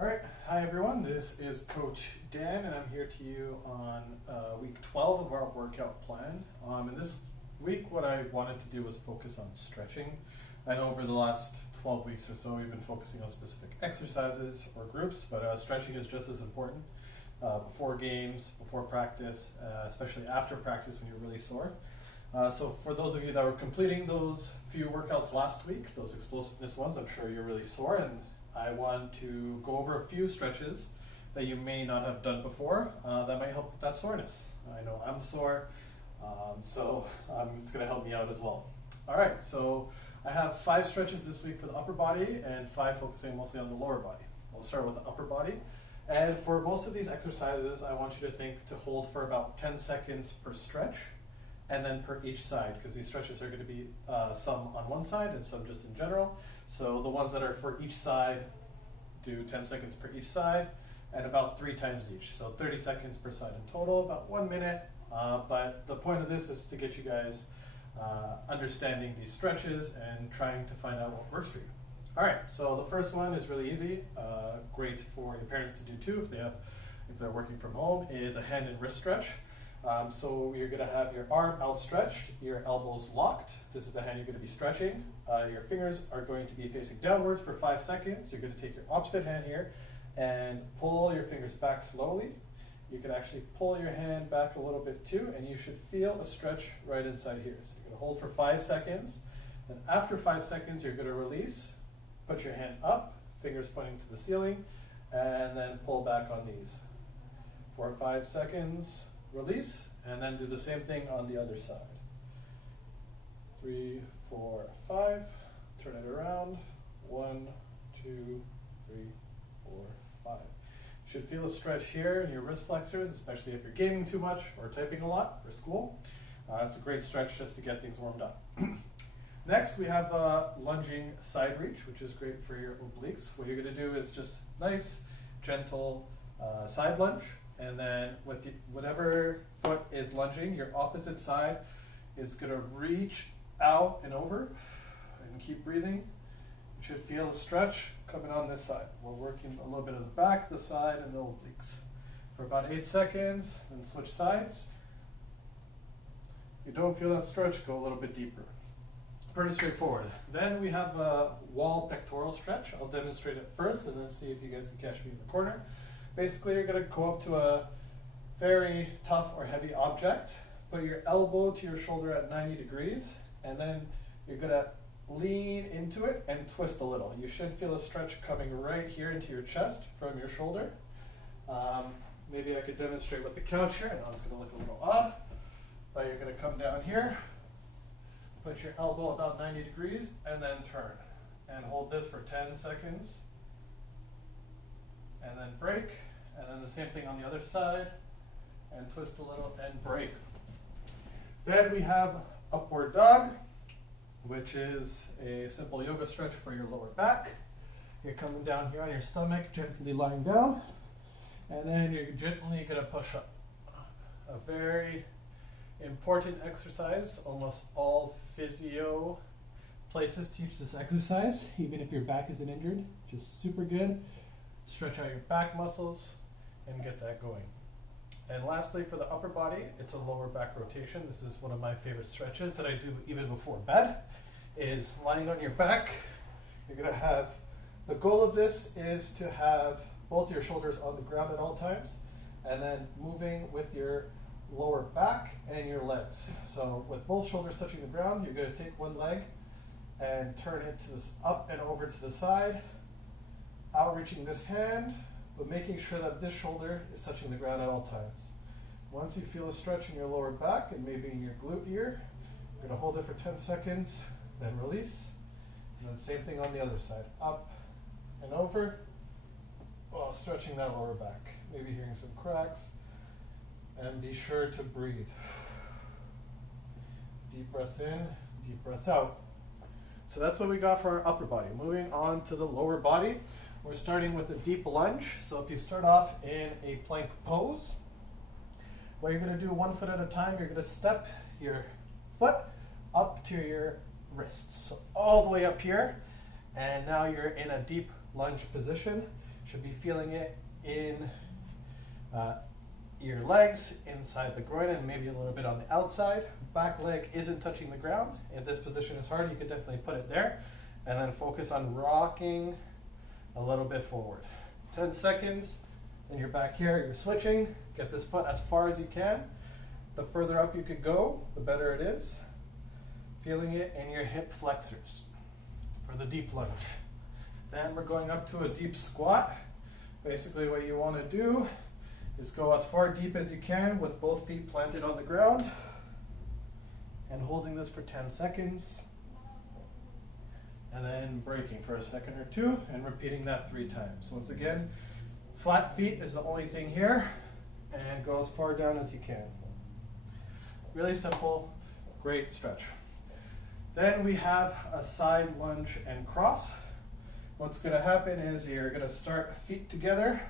All right, hi everyone. This is Coach Dan, and I'm here to you on week 12 of our workout plan. In this week, what I wanted to do was focus on stretching. I know over the last 12 weeks or so, we've been focusing on specific exercises or groups, but stretching is just as important before games, before practice, especially after practice when you're really sore. So for those of you that were completing those few workouts last week, those explosiveness ones, I'm sure you're really sore, and I want to go over a few stretches that you may not have done before that might help with that soreness. I know I'm sore, so it's going to help me out as well. All right, so I have 5 stretches this week for the upper body and 5 focusing mostly on the lower body. We'll start with the upper body. And for most of these exercises, I want you to think to hold for about 10 seconds per stretch and then per each side, because these stretches are going to be some on one side and some just in general. So the ones that are for each side, do 10 seconds per each side and about 3 times each. So 30 seconds per side in total, about 1 minute. But the point of this is to get you guys understanding these stretches and trying to find out what works for you. All right, so the first one is really easy, great for your parents to do too if they're working from home, is a hand and wrist stretch. So you're going to have your arm outstretched, your elbows locked. This is the hand you're going to be stretching. Your fingers are going to be facing downwards for 5 seconds. You're going to take your opposite hand here and pull your fingers back slowly. You can actually pull your hand back a little bit too, and you should feel a stretch right inside here. So you're going to hold for 5 seconds. Then after 5 seconds, you're going to release. Put your hand up, fingers pointing to the ceiling, and then pull back on these. 4 or 5 seconds. Release, and then do the same thing on the other side. 3, 4, 5. Turn it around. 1, 2, 3, 4, 5. You should feel a stretch here in your wrist flexors, especially if you're gaming too much or typing a lot for school. It's a great stretch just to get things warmed up. Next, we have lunging side reach, which is great for your obliques. What you're going to do is just nice, gentle side lunge. And then with whatever foot is lunging, your opposite side is going to reach out and over and keep breathing. You should feel a stretch coming on this side. We're working a little bit of the back, the side, and the obliques. For about 8 seconds, then switch sides. If you don't feel that stretch, go a little bit deeper. Pretty straightforward. Then we have a wall pectoral stretch. I'll demonstrate it first and then see if you guys can catch me in the corner. Basically, you're going to go up to a very tough or heavy object, put your elbow to your shoulder at 90 degrees, and then you're going to lean into it and twist a little. You should feel a stretch coming right here into your chest from your shoulder. Maybe I could demonstrate with the couch here. I know it's going to look a little odd, but you're going to come down here, put your elbow about 90 degrees, and then turn. And hold this for 10 seconds. And then break, and then the same thing on the other side, and twist a little and break. Then we have upward dog, which is a simple yoga stretch for your lower back. You're coming down here on your stomach, gently lying down, and then you're gently going to push up. A very important exercise. Almost all physio places teach this exercise, even if your back isn't injured. Just super good. Stretch out your back muscles and get that going. And lastly, for the upper body, it's a lower back rotation. This is one of my favorite stretches that I do even before bed, is lying on your back. You're going to have, the goal of this is to have both your shoulders on the ground at all times, and then moving with your lower back and your legs. So with both shoulders touching the ground, you're going to take one leg and turn it to this up and over to the side, outreaching this hand, but making sure that this shoulder is touching the ground at all times. Once you feel a stretch in your lower back and maybe in your glute here, you're going to hold it for 10 seconds, then release, and then same thing on the other side, up and over, while stretching that lower back. Maybe hearing some cracks, and be sure to breathe. Deep breaths in, deep breaths out. So that's what we got for our upper body. Moving on to the lower body. We're starting with a deep lunge. So if you start off in a plank pose, what you're going to do 1 foot at a time, you're going to step your foot up to your wrist. So all the way up here, and now you're in a deep lunge position. Should be feeling it in your legs, inside the groin, and maybe a little bit on the outside. Back leg isn't touching the ground. If this position is hard, you could definitely put it there. And then focus on rocking a little bit forward. 10 seconds, then you're back here, you're switching. Get this foot as far as you can. The further up you could go, the better it is. Feeling it in your hip flexors for the deep lunge. Then we're going up to a deep squat. Basically what you want to do is go as far deep as you can with both feet planted on the ground and holding this for 10 seconds and then breaking for a second or two and repeating that 3 times. Once again, flat feet is the only thing here, and go as far down as you can. Really simple, great stretch. Then we have a side lunge and cross. What's going to happen is you're going to start feet together,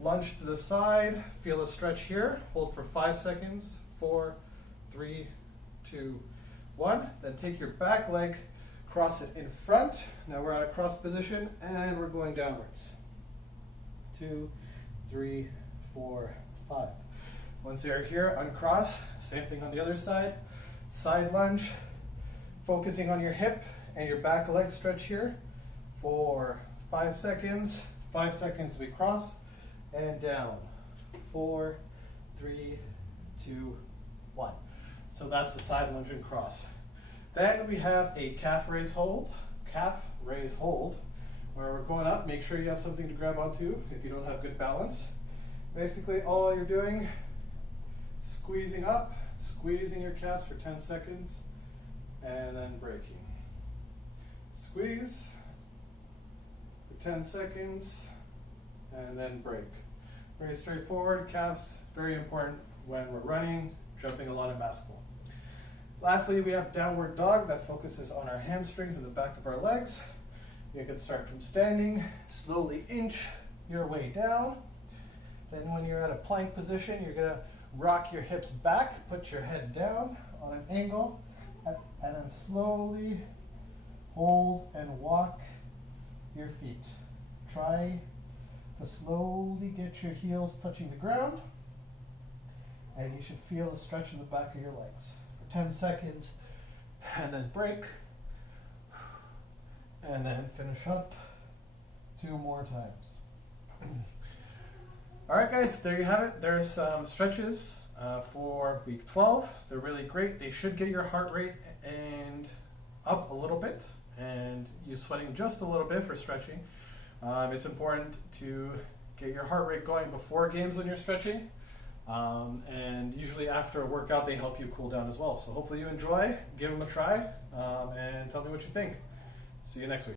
lunge to the side, feel a stretch here, hold for 5 seconds, 4, 3, 2, 1. Then take your back leg, cross it in front. Now we're at a cross position and we're going downwards. 2, 3, 4, 5. Once you're here, uncross. Same thing on the other side. Side lunge, focusing on your hip and your back leg stretch here for 5 seconds. 5 seconds we cross and down. 4, 3, 2, 1. So that's the side lunge and cross. Then we have a calf raise hold, where we're going up. Make sure you have something to grab onto if you don't have good balance. Basically all you're doing, squeezing up, squeezing your calves for 10 seconds, and then breaking. Squeeze for 10 seconds, and then break. Very straightforward. Calves, very important when we're running, jumping a lot of basketball. Lastly, we have downward dog that focuses on our hamstrings and the back of our legs. You can start from standing, slowly inch your way down. Then when you're at a plank position, you're gonna rock your hips back, put your head down on an angle, and then slowly hold and walk your feet. Try to slowly get your heels touching the ground, and you should feel a stretch in the back of your legs. 10 seconds, and then break, and then finish up 2 more times. All right, guys, there you have it. There's some stretches for week 12. They're really great. They should get your heart rate and up a little bit, and you sweating just a little bit for stretching. It's important to get your heart rate going before games when you're stretching. And usually after a workout, they help you cool down as well. So hopefully you enjoy, give them a try, and tell me what you think. See you next week.